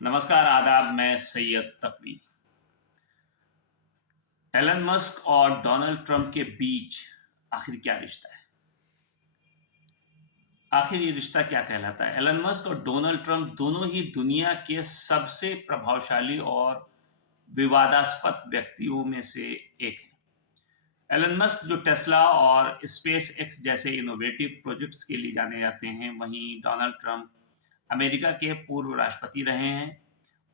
नमस्कार आदाब। मैं सैयद तकवी। एलन मस्क और डोनाल्ड ट्रंप के बीच आखिर क्या रिश्ता है? आखिर ये रिश्ता क्या कहलाता है? एलन मस्क और डोनाल्ड ट्रंप दोनों ही दुनिया के सबसे प्रभावशाली और विवादास्पद व्यक्तियों में से एक है। एलन मस्क जो टेस्ला और स्पेस एक्स जैसे इनोवेटिव प्रोजेक्ट्स के लिए जाने जाते हैं, वहीं डोनाल्ड ट्रंप अमेरिका के पूर्व राष्ट्रपति रहे हैं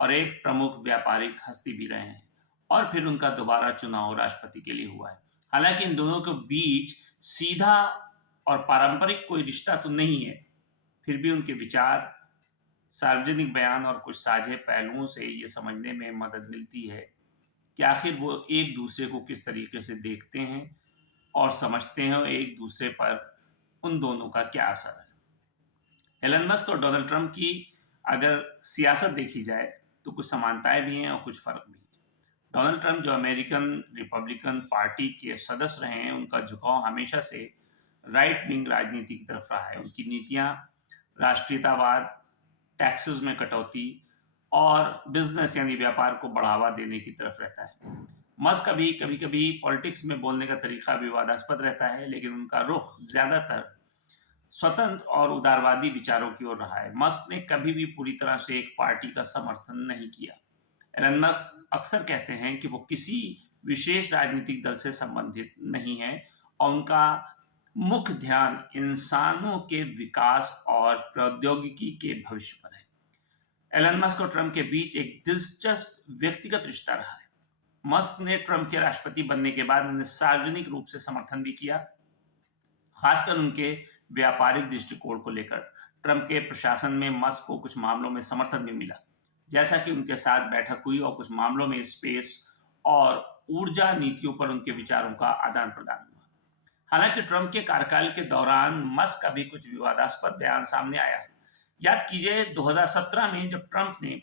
और एक प्रमुख व्यापारिक हस्ती भी रहे हैं, और फिर उनका दोबारा चुनाव राष्ट्रपति के लिए हुआ है। हालांकि इन दोनों के बीच सीधा और पारंपरिक कोई रिश्ता तो नहीं है, फिर भी उनके विचार, सार्वजनिक बयान और कुछ साझे पहलुओं से ये समझने में मदद मिलती है कि आखिर वो एक दूसरे को किस तरीके से देखते हैं और समझते हैं, और एक दूसरे पर उन दोनों का क्या असर है। एलन मस्क और डोनाल्ड ट्रंप की अगर सियासत देखी जाए तो कुछ समानताएं भी हैं और कुछ फर्क भी हैं। डोनाल्ड ट्रंप जो अमेरिकन रिपब्लिकन पार्टी के सदस्य रहे हैं, उनका झुकाव हमेशा से राइट विंग राजनीति की तरफ रहा है। उनकी नीतियां राष्ट्रीयतावाद, टैक्सेस में कटौती और बिजनेस यानी व्यापार को बढ़ावा देने की तरफ रहता है। मस्क कभी कभी कभी पॉलिटिक्स में बोलने का तरीका विवादास्पद रहता है, लेकिन उनका रुख ज्यादातर स्वतंत्र और उदारवादी विचारों की ओर रहा है। मस्क ने कभी भी पूरी तरह से एक पार्टी का समर्थन नहीं किया। एलन मस्क अक्सर कहते हैं कि वो किसी विशेष राजनीतिक दल से संबंधित नहीं है और उनका मुख्य ध्यान इंसानों के विकास और प्रौद्योगिकी के भविष्य पर है। एलन मस्क और ट्रंप के बीच एक दिलचस्प व्यक्तिगत रिश्ता रहा है। मस्क ने ट्रंप के राष्ट्रपति बनने के बाद उन्हें सार्वजनिक रूप से समर्थन भी किया, खासकर उनके व्यापारिक दृष्टिकोण को लेकर। ट्रंप के प्रशासन में मस्क को कुछ मामलों में समर्थन भी मिला, जैसा कि उनके साथ बैठक हुई और कुछ मामलों में स्पेस और ऊर्जा नीतियों पर उनके विचारों का आदान प्रदान हुआ। हालांकि ट्रंप के कार्यकाल के दौरान मस्क का भी कुछ विवादास्पद बयान सामने आया है। याद कीजिए 2017 में जब ट्रंप ने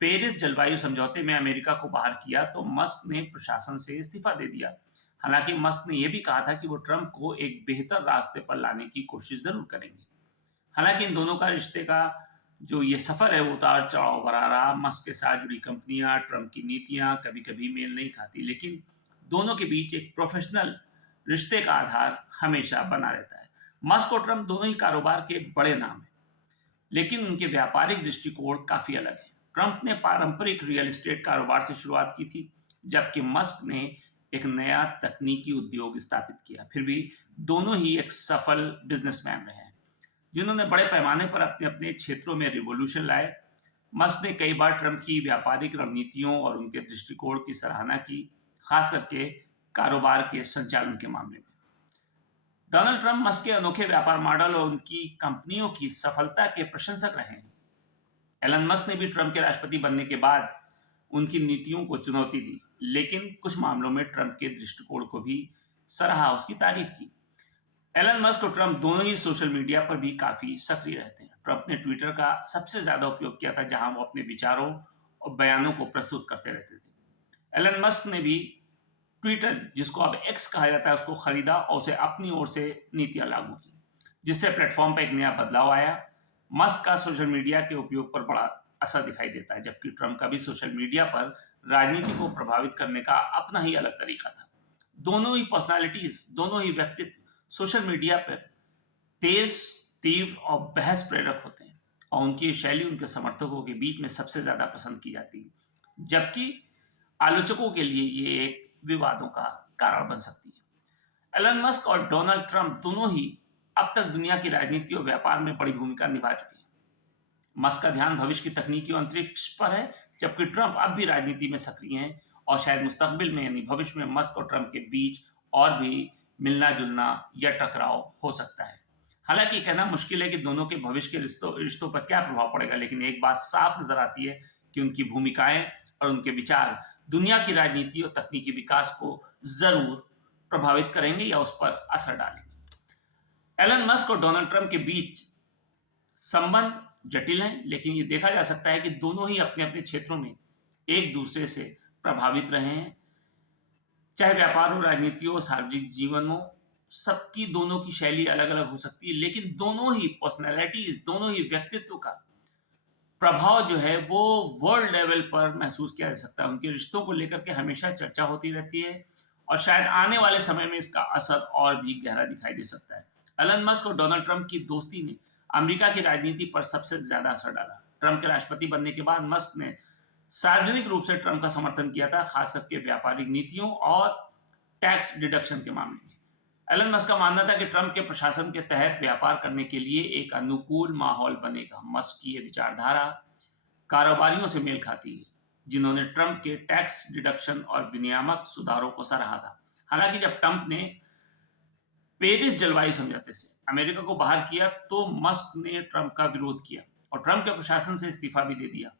पेरिस जलवायु समझौते में अमेरिका को बाहर किया तो मस्क ने प्रशासन से इस्तीफा दे दिया। हालांकि मस्क ने यह भी कहा था कि वो ट्रंप को एक बेहतर रास्ते पर लाने की कोशिश जरूर करेंगे। हालांकि इन दोनों का रिश्ते का जो ये सफर है वो उतार चढ़ाव भरा रहा। मस्क के साथ जुड़ी कंपनियां, ट्रंप की नीतियां कभी कभी मेल नहीं खाती, लेकिन दोनों के बीच एक प्रोफेशनल रिश्ते का आधार हमेशा बना रहता है। मस्क और ट्रंप दोनों ही कारोबार के बड़े नाम हैं, लेकिन उनके व्यापारिक दृष्टिकोण काफी अलग है। ट्रंप ने पारंपरिक रियल एस्टेट कारोबार से शुरुआत की थी, जबकि मस्क ने एक नया तकनीकी उद्योग स्थापित किया। फिर भी दोनों ही एक सफल बिजनेसमैन रहे हैं, जिन्होंने बड़े पैमाने पर अपने अपने क्षेत्रों में रिवॉल्यूशन लाए। मस्क ने कई बार ट्रंप की व्यापारिक रणनीतियों और उनके दृष्टिकोण की सराहना की, खास करके कारोबार के संचालन के मामले में। डोनाल्ड ट्रंप मस्क के अनोखे व्यापार मॉडल और उनकी कंपनियों की सफलता के प्रशंसक रहे हैं। एलन मस्क ने भी ट्रंप के राष्ट्रपति बनने के बाद उनकी नीतियों को चुनौती दी, लेकिन कुछ मामलों में ट्रंप के दृष्टिकोण को भी सराहा, उसकी तारीफ की। एलन मस्क और ट्रंप दोनों ही सोशल मीडिया पर भी काफी सक्रिय रहते हैं। ट्रंप ने ट्विटर का सबसे ज्यादा उपयोग किया था, जहां वो अपने विचारों और बयानों को प्रस्तुत करते रहते थे। एलन मस्क ने भी ट्विटर, जिसको अब एक्स कहा जाता है, उसको खरीदा और उसे अपनी ओर से नीतियां लागू की, जिससे प्लेटफॉर्म पर एक नया बदलाव आया। मस्क का सोशल मीडिया के उपयोग पर बड़ा असर दिखाई देता है, जबकि ट्रंप का भी सोशल मीडिया पर राजनीति को प्रभावित करने का अपना ही अलग तरीका था। दोनों ही पर्सनालिटीज, दोनों ही व्यक्तित्व सोशल मीडिया पर तेज, तीव्र और बहस प्रेरक होते हैं, और उनकी शैली उनके समर्थकों के बीच में सबसे ज्यादा पसंद की जाती है, जबकि आलोचकों के लिए ये एक विवादों का कारण बन सकती है। एलन मस्क और डोनाल्ड ट्रंप दोनों ही अब तक दुनिया की राजनीति और व्यापार में बड़ी भूमिका निभा चुके हैं। मस्क का ध्यान भविष्य की तकनीकी और अंतरिक्ष पर है, जबकि ट्रंप अब भी राजनीति में सक्रिय हैं, और शायद मुस्तकबिल में यानी भविष्य में मस्क और ट्रंप के बीच और भी मिलना जुलना या टकराव हो सकता है। हालांकि कहना मुश्किल है कि दोनों के भविष्य के रिश्तों पर क्या प्रभाव पड़ेगा, लेकिन एक बात साफ नजर आती है कि उनकी भूमिकाएं और उनके विचार दुनिया की राजनीति और तकनीकी विकास को जरूर प्रभावित करेंगे या उस पर असर डालेंगे। एलन मस्क और डोनाल्ड ट्रंप के बीच संबंध जटिल हैं, लेकिन ये देखा जा सकता है कि दोनों ही अपने अपने क्षेत्रों में एक दूसरे से प्रभावित रहे हैं। चाहे व्यापार हो, राजनीति हो, सार्वजनिक जीवन हो, सबकी दोनों की शैली अलग अलग हो सकती है, लेकिन दोनों ही पर्सनैलिटीज, दोनों ही व्यक्तित्व का प्रभाव जो है वो वर्ल्ड लेवल पर महसूस किया जा सकता है। उनके रिश्तों को लेकर के हमेशा चर्चा होती रहती है और शायद आने वाले समय में इसका असर और भी गहरा दिखाई दे सकता है। एलन मस्क और डोनाल्ड ट्रंप की दोस्ती ने अमेरिका की राजनीति पर सबसे ज्यादा असर डाला। ट्रंप के राष्ट्रपति बनने के बाद मस्क ने सार्वजनिक रूप से ट्रंप का समर्थन किया था, खास करके व्यापारिक नीतियों और टैक्स डिडक्शन के मामले में। एलन मस्क का मानना था कि ट्रंप के प्रशासन के तहत व्यापार करने के लिए एक अनुकूल माहौल बनेगा। मस्क की ये विचारधारा कारोबारियों से मेल खाती है, जिन्होंने ट्रंप के टैक्स डिडक्शन और विनियामक सुधारों को सराहा था। हालांकि जब ट्रंप ने पेरिस जलवायु समझौते से अमेरिका को बाहर किया तो मस्क ने ट्रंप का विरोध किया और ट्रंप के प्रशासन से इस्तीफा भी दे दिया।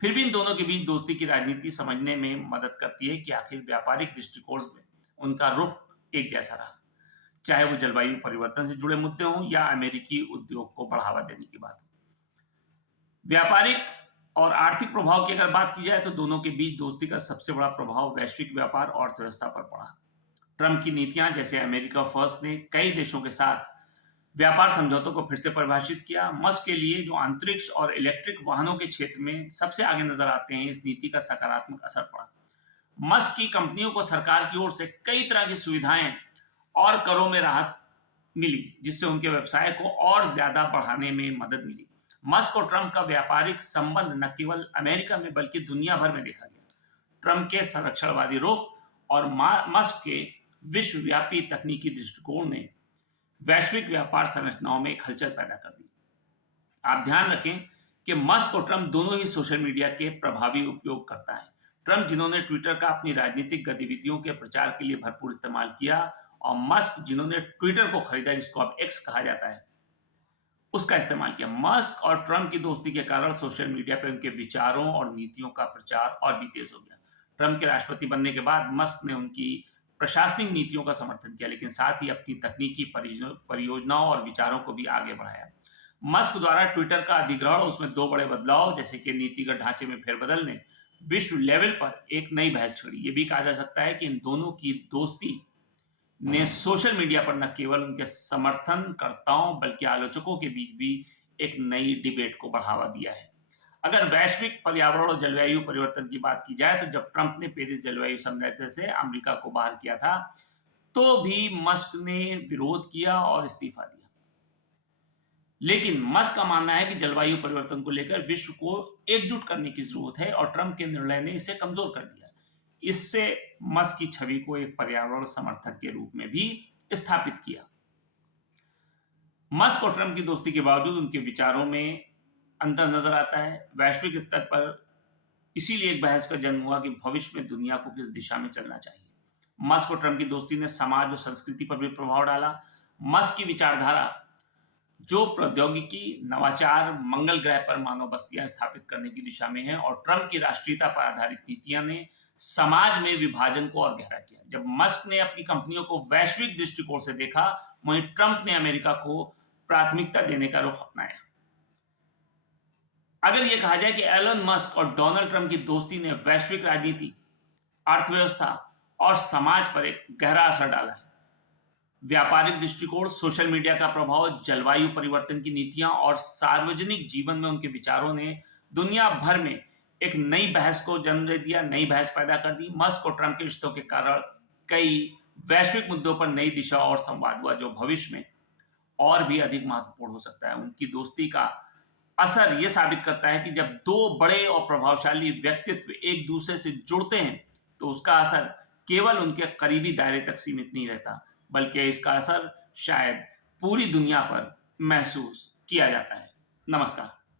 फिर भी इन दोनों के बीच दोस्ती की राजनीति समझने में मदद करती है कि आखिर व्यापारिक दृष्टिकोण में उनका रुख एक जैसा रहा, चाहे वो जलवायु परिवर्तन से जुड़े मुद्दे हों या अमेरिकी उद्योग को बढ़ावा देने की बात हो। व्यापारिक और आर्थिक प्रभाव की अगर बात की जाए तो दोनों के बीच दोस्ती का सबसे बड़ा प्रभाव वैश्विक व्यापार और अर्थव्यवस्था पर पड़ा। ट्रंप की नीतियां जैसे अमेरिका फर्स्ट ने कई देशों के साथ व्यापार समझौतों को फिर से परिभाषित किया। मस्क के लिए जो अंतरिक्ष और इलेक्ट्रिक वाहनों के क्षेत्र में सबसे आगे नजर आते हैं, इस नीति का सकारात्मक असर पड़ा। मस्क की कंपनियों को सरकार की ओर से कई तरह की सुविधाएं और करों में राहत मिली, जिससे उनके व्यवसाय को और ज्यादा बढ़ाने में मदद मिली। मस्क और ट्रंप का व्यापारिक संबंध न केवल अमेरिका में बल्कि दुनिया भर में देखा गया। ट्रंप के संरक्षणवादी रुख और मस्क के विश्वव्यापी तकनीकी दृष्टिकोण ने वैश्विक व्यापार संरचनाओं में एक हलचल पैदा कर दी। आप ध्यान रखें कि मस्क और ट्रंप दोनों ही सोशल मीडिया के प्रभावी उपयोग करता है। ट्रंप जिन्होंने ट्विटर का अपनी राजनीतिक गतिविधियों के प्रचार के लिए भरपूर इस्तेमाल किया, और मस्क जिन्होंने ट्विटर को खरीदा, जिसको अब एक्स कहा जाता है, उसका इस्तेमाल किया। मस्क और ट्रंप की दोस्ती के कारण सोशल मीडिया पर उनके विचारों और नीतियों का प्रचार और भी तेज हो गया। ट्रंप के राष्ट्रपति बनने के बाद मस्क ने उनकी प्रशासनिक नीतियों का समर्थन किया, लेकिन साथ ही अपनी तकनीकी परियोजनाओं और विचारों को भी आगे बढ़ाया। मस्क द्वारा ट्विटर का अधिग्रहण, उसमें दो बड़े बदलाव जैसे कि नीतिगत ढांचे में फेरबदल ने विश्व लेवल पर एक नई बहस छेड़ी। ये भी कहा जा सकता है कि इन दोनों की दोस्ती ने सोशल मीडिया पर न केवल उनके समर्थनकर्ताओं बल्कि आलोचकों के बीच भी एक नई डिबेट को बढ़ावा दिया है। अगर वैश्विक पर्यावरण और जलवायु परिवर्तन की बात की जाए तो जब ट्रंप ने पेरिस जलवायु समझौते से अमेरिका को बाहर किया था तो भी मस्क ने विरोध किया और इस्तीफा दिया। लेकिन मस्क का मानना है कि जलवायु परिवर्तन को लेकर विश्व को एकजुट करने की जरूरत है और ट्रंप के निर्णय ने इसे कमजोर कर दिया। इससे मस्क की छवि को एक पर्यावरण समर्थक के रूप में भी स्थापित किया। मस्क और ट्रंप की दोस्ती के बावजूद उनके विचारों में अंतर नजर आता है। वैश्विक स्तर पर इसीलिए एक बहस का जन्म हुआ कि भविष्य में दुनिया को किस दिशा में चलना चाहिए। मस्क और ट्रंप की दोस्ती ने समाज और संस्कृति पर भी प्रभाव डाला। मस्क की विचारधारा जो प्रौद्योगिकी, नवाचार, मंगल ग्रह पर मानव बस्तियां स्थापित करने की दिशा में है, और ट्रंप की राष्ट्रीयता पर आधारित नीतियां ने समाज में विभाजन को और गहरा किया। जब मस्क ने अपनी कंपनियों को वैश्विक दृष्टिकोण से देखा, वहीं ट्रंप ने अमेरिका को प्राथमिकता देने का रुख अपनाया। अगर यह कहा जाए कि एलन मस्क और डोनाल्ड ट्रंप की दोस्ती ने वैश्विक राजनीति, अर्थव्यवस्था और समाज पर एक गहरा असर डाला है। व्यापारिक दृष्टिकोण, सोशल मीडिया का प्रभाव, जलवायु परिवर्तन की नीतियां और सार्वजनिक जीवन में उनके विचारों ने दुनिया भर में एक नई बहस को जन्म दे दिया, नई बहस पैदा कर दी। मस्क और ट्रंप के रिश्तों के कारण कई वैश्विक मुद्दों पर नई दिशा और संवाद हुआ, जो भविष्य में और भी अधिक महत्वपूर्ण हो सकता है। उनकी दोस्ती का असर यह साबित करता है कि जब दो बड़े और प्रभावशाली व्यक्तित्व एक दूसरे से जुड़ते हैं तो उसका असर केवल उनके करीबी दायरे तक सीमित नहीं रहता, बल्कि इसका असर शायद पूरी दुनिया पर महसूस किया जाता है। नमस्कार।